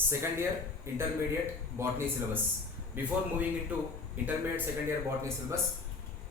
second year intermediate botany syllabus. Before moving into intermediate second year botany syllabus,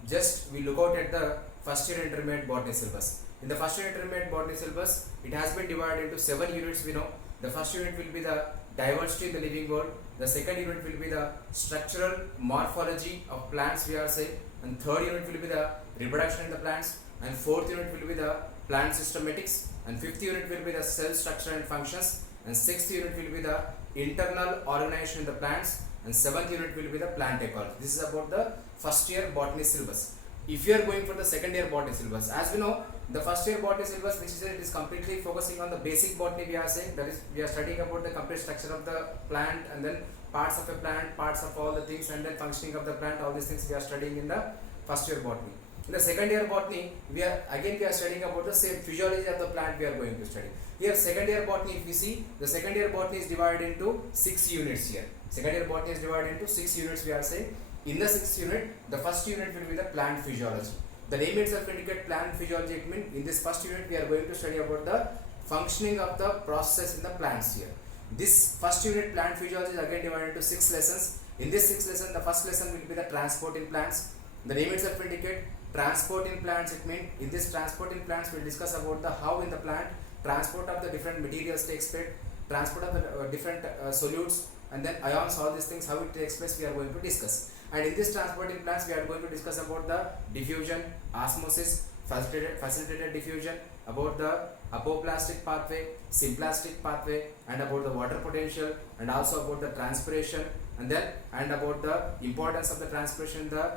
just we look out at the first year intermediate botany syllabus. In the first year intermediate botany syllabus, it has been divided into 7 units. We know the first unit will be the diversity in the living world. The second unit will be the structural morphology of plants, we are saying, and third unit will be the reproduction in the plants, and fourth unit will be the plant systematics, and fifth unit will be the cell structure and functions, and sixth unit will be the internal organization in the plants, and seventh unit will be the plant ecology. This is about the first year botany syllabus. If you are going for the second year botany syllabus, as we know, the first year botany syllabus, which is it is completely focusing on the basic botany. We are saying that is we are studying about the complete structure of the plant, and then parts of a plant, parts of all the things, and then functioning of the plant. All these things we are studying in the first year botany. In the second year botany, we are studying about the same physiology of the plant. We are going to study here. Second year botany, if we see, the second year botany is divided into 6 units here. Second year botany is divided into 6 units. We are saying in the 6th unit, the first unit will be the plant physiology. The name itself indicate plant physiology. It means in this first unit we are going to study about the functioning of the process in the plants here. This first unit, plant physiology, is again divided into 6 lessons. In this 6th lesson, the first lesson will be the transport in plants. The name itself indicate transport in plants. It means in this transport in plants we will discuss about the how in the plant transport of the different materials takes place, transport of the different solutes, and then ions, all these things, how it takes place, we are going to discuss. And in this transport in plants we are going to discuss about the diffusion, osmosis, facilitated diffusion, about the apoplastic pathway, symplastic pathway, and about the water potential, and also about the transpiration, and about the importance of the transpiration in the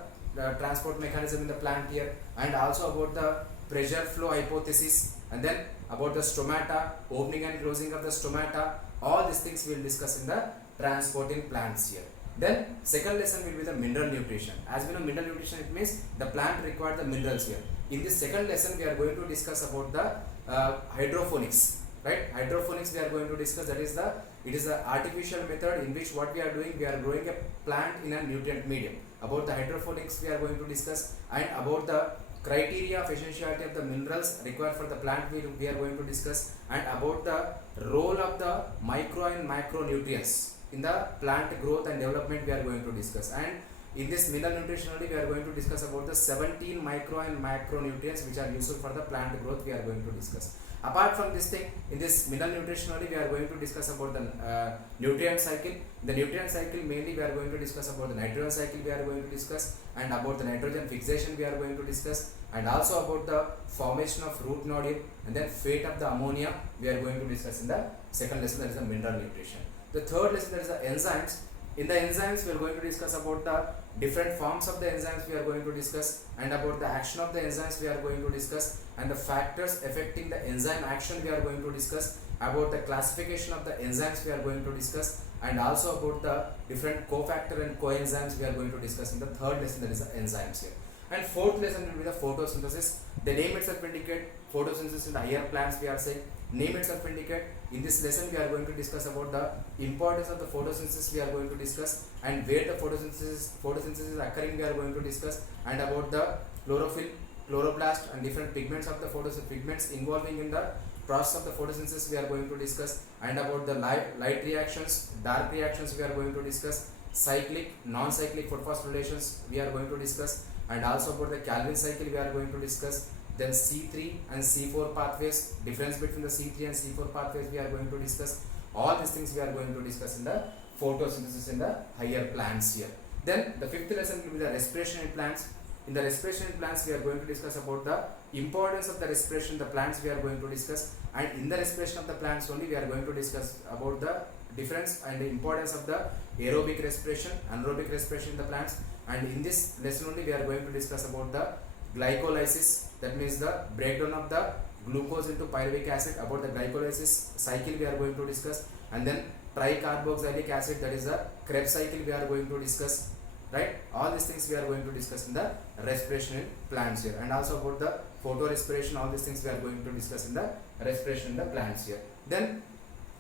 transport mechanism in the plant here, and also about the pressure flow hypothesis, and then about the stomata, opening and closing of the stomata. All these things we will discuss in the transport in plants here. Then second lesson will be the mineral nutrition. As we know, mineral nutrition, it means the plant requires the minerals here. In this second lesson we are going to discuss about the hydroponics, right? Hydroponics we are going to discuss. That is it is the artificial method in which what we are doing, we are growing a plant in a nutrient medium. About the hydroponics we are going to discuss, and about the criteria of essentiality of the minerals required for the plant we are going to discuss, and about the role of the micro and macronutrients in the plant growth and development we are going to discuss. And in this mineral nutrition only we are going to discuss about the 17 micro and macronutrients which are useful for the plant growth we are going to discuss. Apart from this thing, in this mineral nutrition only we are going to discuss about the nutrient cycle. The nutrient cycle mainly we are going to discuss about the nitrogen cycle we are going to discuss, and about the nitrogen fixation we are going to discuss, and also about the formation of root nodule, and then fate of the ammonia we are going to discuss in the second lesson, that is the mineral nutrition. The third lesson, that is the enzymes. In the enzymes we are going to discuss about the different forms of the enzymes we are going to discuss, and about the action of the enzymes we are going to discuss, and the factors affecting the enzyme action we are going to discuss, about the classification of the enzymes we are going to discuss, and also about the different cofactor and coenzymes we are going to discuss in the third lesson, that is the enzymes here. And fourth lesson will be the photosynthesis. The name itself indicate photosynthesis in the higher plants we are saying. Name itself indicate in this lesson we are going to discuss about the importance of the photosynthesis we are going to discuss, and where the photosynthesis is occurring we are going to discuss, and about the chlorophyll, chloroplast, and different pigments of the pigments involving in the process of the photosynthesis we are going to discuss, and about the light reactions, dark reactions we are going to discuss, cyclic, non-cyclic photophosphorylations we are going to discuss, and also about the Calvin cycle we are going to discuss. Then C3 and C4 pathways, difference between the C3 and C4 pathways we are going to discuss. All these things we are going to discuss in the photosynthesis in the higher plants here. Then the fifth lesson will be the respiration in plants. In the respiration in plants we are going to discuss about the importance of the respiration in the plants we are going to discuss, and in the respiration of the plants only we are going to discuss about the difference and the importance of the aerobic respiration, anaerobic respiration in the plants. And in this lesson only we are going to discuss about the glycolysis, that means the breakdown of the glucose into pyruvic acid. About the glycolysis cycle we are going to discuss, and then tricarboxylic acid, that is the Krebs cycle we are going to discuss, right? All these things we are going to discuss in the respiration in plants here, and also about the photorespiration. All these things we are going to discuss in the respiration in the plants here. Then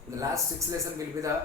the last 6th lesson will be the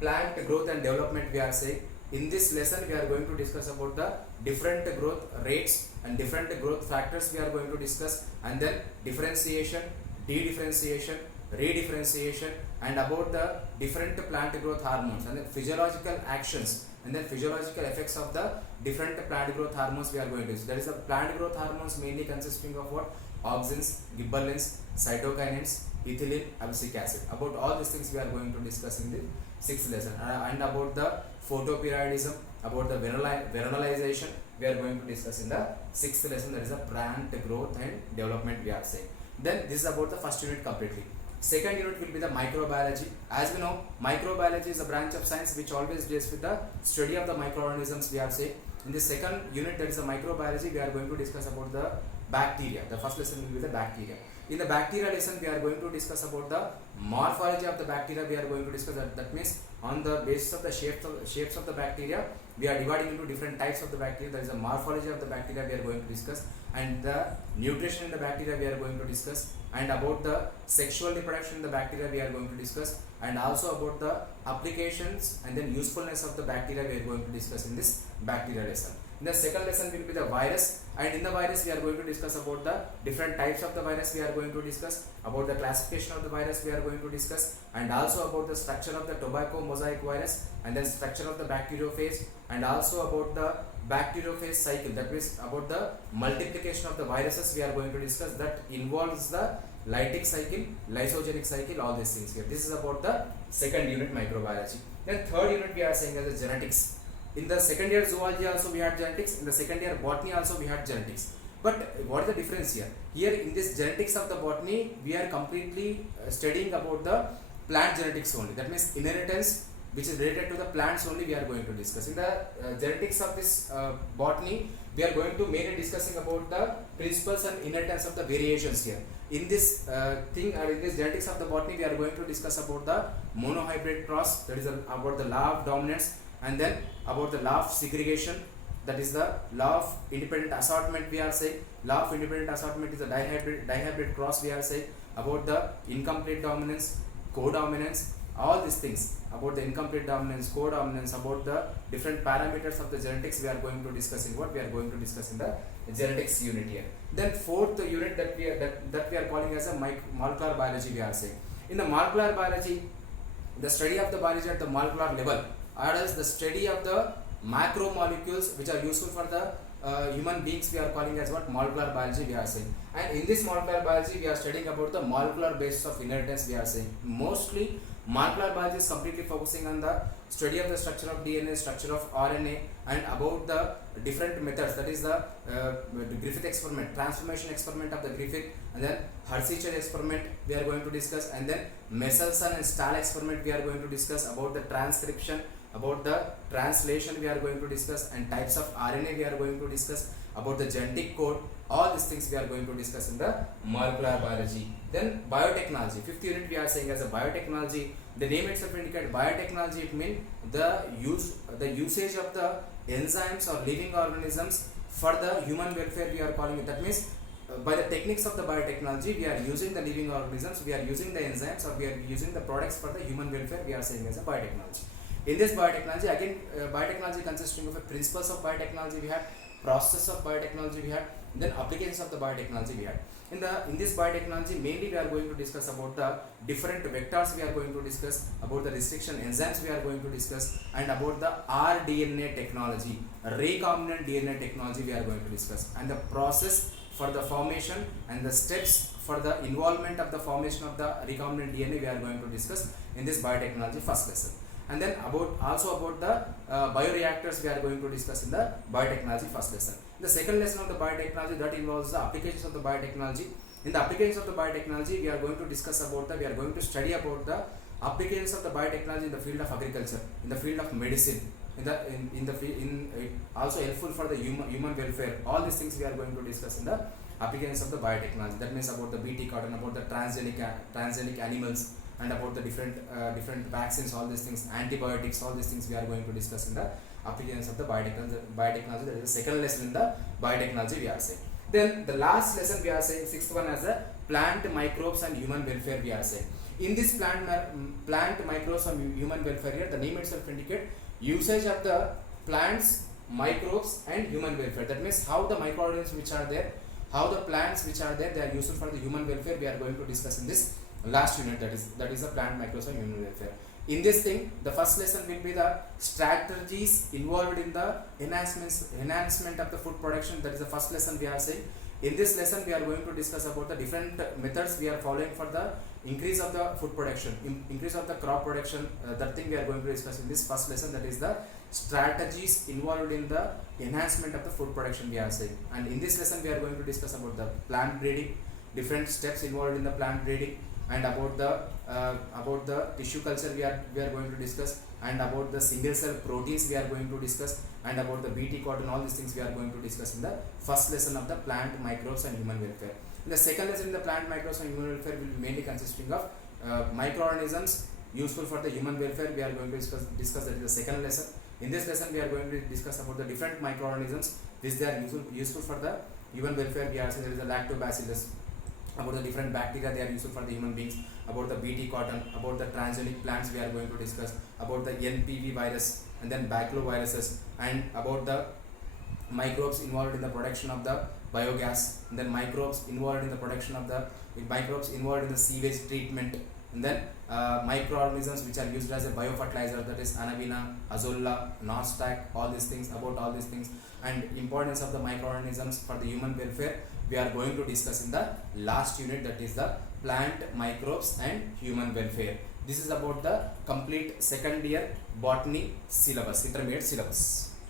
plant growth and development we are saying. In this lesson we are going to discuss about the different growth rates and different growth factors we are going to discuss, and then differentiation, dedifferentiation, redifferentiation, and about the different plant growth hormones and then physiological actions and then physiological effects of the different plant growth hormones we are going to use. There is a plant growth hormones mainly consisting of what? Auxins, gibberellins, cytokinins, ethylene, abscisic acid. About all these things we are going to discuss in the sixth lesson. And about the photoperiodism, about the vernalization, we are going to discuss in the sixth lesson. That is a plant growth and development we are saying. Then this is about the first unit completely. Second unit will be the microbiology. As we know, microbiology is a branch of science which always deals with the study of the microorganisms we are saying. In the second unit, that is the microbiology, we are going to discuss about the bacteria. The first lesson will be the bacteria. In the bacteria lesson, we are going to discuss about the morphology of the bacteria. We are going to discuss that means on the basis of the shapes of the bacteria, we are dividing into different types of the bacteria. There is a morphology of the bacteria we are going to discuss, and the nutrition in the bacteria we are going to discuss, and about the sexual reproduction in the bacteria we are going to discuss, and also about the applications and then usefulness of the bacteria we are going to discuss in this bacteria lesson. In the second lesson will be the virus, and in the virus we are going to discuss about the different types of the virus we are going to discuss, about the classification of the virus we are going to discuss, and also about the structure of the tobacco mosaic virus, and then structure of the bacteriophage, and also about the bacteriophage cycle, that means about the multiplication of the viruses we are going to discuss, that involves the lytic cycle, lysogenic cycle, all these things here. This is about the second unit microbiology. Then third unit we are saying as a genetics. In the second year zoology also we had genetics, in the second year botany also we had genetics. But what is the difference here? Here in this genetics of the botany, we are completely studying about the plant genetics only. That means inheritance which is related to the plants only we are going to discuss. In the genetics of this botany, we are going to mainly discussing about the principles and inheritance of the variations here. In this in this genetics of the botany, we are going to discuss about the monohybrid cross, that is about the law of dominance, and then about the law of segregation, that is the law of independent assortment we are saying. Law of independent assortment is a dihybrid cross we are saying. About the incomplete dominance, codominance, all these things about the incomplete dominance, codominance, about the different parameters of the genetics we are going to discuss in what we are going to discuss in the genetics unit here. Then fourth unit that we are calling as a molecular biology we are saying. In the molecular biology, the study of the biology at the molecular level, or else the study of the macromolecules which are useful for the human beings, we are calling as what? Molecular biology we are saying. And in this molecular biology, we are studying about the molecular basis of inheritance we are saying. Mostly molecular biology is completely focusing on the study of the structure of DNA, structure of RNA, and about the different methods, that is the Griffith experiment, transformation experiment of the Griffith, and then Hershey experiment we are going to discuss, and then Michelson and Stahl experiment we are going to discuss, about the transcription, about the translation we are going to discuss, and types of RNA we are going to discuss, about the genetic code. All these things we are going to discuss in the molecular biology. Then biotechnology, fifth unit we are saying as a biotechnology. The name itself indicates biotechnology. It means the usage of the enzymes or living organisms for the human welfare we are calling it. That means by the techniques of the biotechnology, we are using the living organisms, we are using the enzymes, or we are using the products for the human welfare we are saying as a biotechnology. In this biotechnology, again biotechnology consisting of a principles of biotechnology we have, process of biotechnology we have, then applications of the biotechnology we have. In this biotechnology, mainly we are going to discuss about the different vectors we are going to discuss, about the restriction enzymes we are going to discuss, and about the rDNA technology, recombinant DNA technology we are going to discuss, and the process for the formation and the steps for the involvement of the formation of the recombinant DNA we are going to discuss in this biotechnology first lesson. And then also about the bioreactors we are going to discuss in the biotechnology first lesson. The second lesson of the biotechnology, that involves the applications of the biotechnology. In the applications of the biotechnology, we are going to discuss about we are going to study about the applications of the biotechnology in the field of agriculture, in the field of medicine, also helpful for the human welfare. All these things we are going to discuss in the applications of the biotechnology. That means about the BT cotton, about the transgenic animals, and about the different vaccines, all these things, antibiotics, all these things we are going to discuss in the applications of the biotechnology. That is the second lesson in the biotechnology we are saying. Then the last lesson we are saying, sixth one, as a plant microbes and human welfare we are saying. In this plant microbes and human welfare here, the name itself indicate usage of the plants, microbes and human welfare. That means how the microorganisms which are there, how the plants which are there, they are useful for the human welfare, we are going to discuss in this last unit, that is the plant microbes and human welfare. In this thing, the first lesson will be the strategies involved in the enhancement of the food production. That is the first lesson we are saying. In this lesson, we are going to discuss about the different methods we are following for the increase of the food production, increase of the crop production. That thing we are going to discuss in this first lesson. That is the strategies involved in the enhancement of the food production we are saying. And in this lesson, we are going to discuss about the plant breeding, different steps involved in the plant breeding, and about the tissue culture we are going to discuss, and about the single cell proteins we are going to discuss, and about the BT cotton. All these things we are going to discuss in the first lesson of the plant microbes and human welfare. In the second lesson in the plant microbes and human welfare will be mainly consisting of microorganisms useful for the human welfare. We are going to discuss that is the second lesson. In this lesson we are going to discuss about the different microorganisms which they are useful for the human welfare. We are saying there is a lactobacillus, about the different bacteria they are useful for the human beings, about the BT cotton, about the transgenic plants we are going to discuss, about the NPV virus and then baculoviruses, and about the microbes involved in the production of the biogas, and then microbes involved in the sewage treatment, and then microorganisms which are used as a biofertilizer, that is Anabina, Azolla, Nostoc, all these things, and importance of the microorganisms for the human welfare we are going to discuss in the last unit, that is the plant microbes and human welfare. This is about the complete second year botany syllabus, intermediate syllabus.